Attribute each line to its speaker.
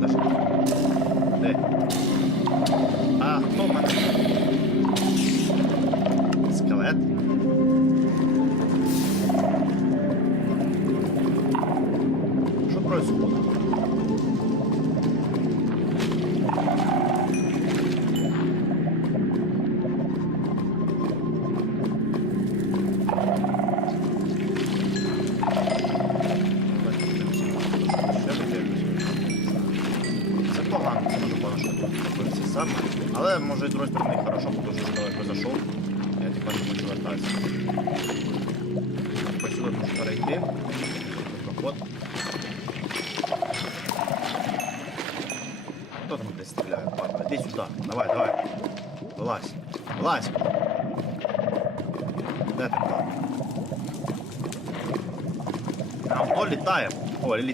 Speaker 1: Де? Э. А, хто в мене? Скелет. Що происходит? Це погано, це може погано, що тут купився сам. Але може і з другої сторони хорошо, тому що далеко зайшов. Я типа не хочу вертатися. Посюди можу перейти. Проход. Хто там десь стріляє? Ладно, іди сюди. Давай, давай. Вилазь. Вилазь. Де ти там? Авто літає. О, літ...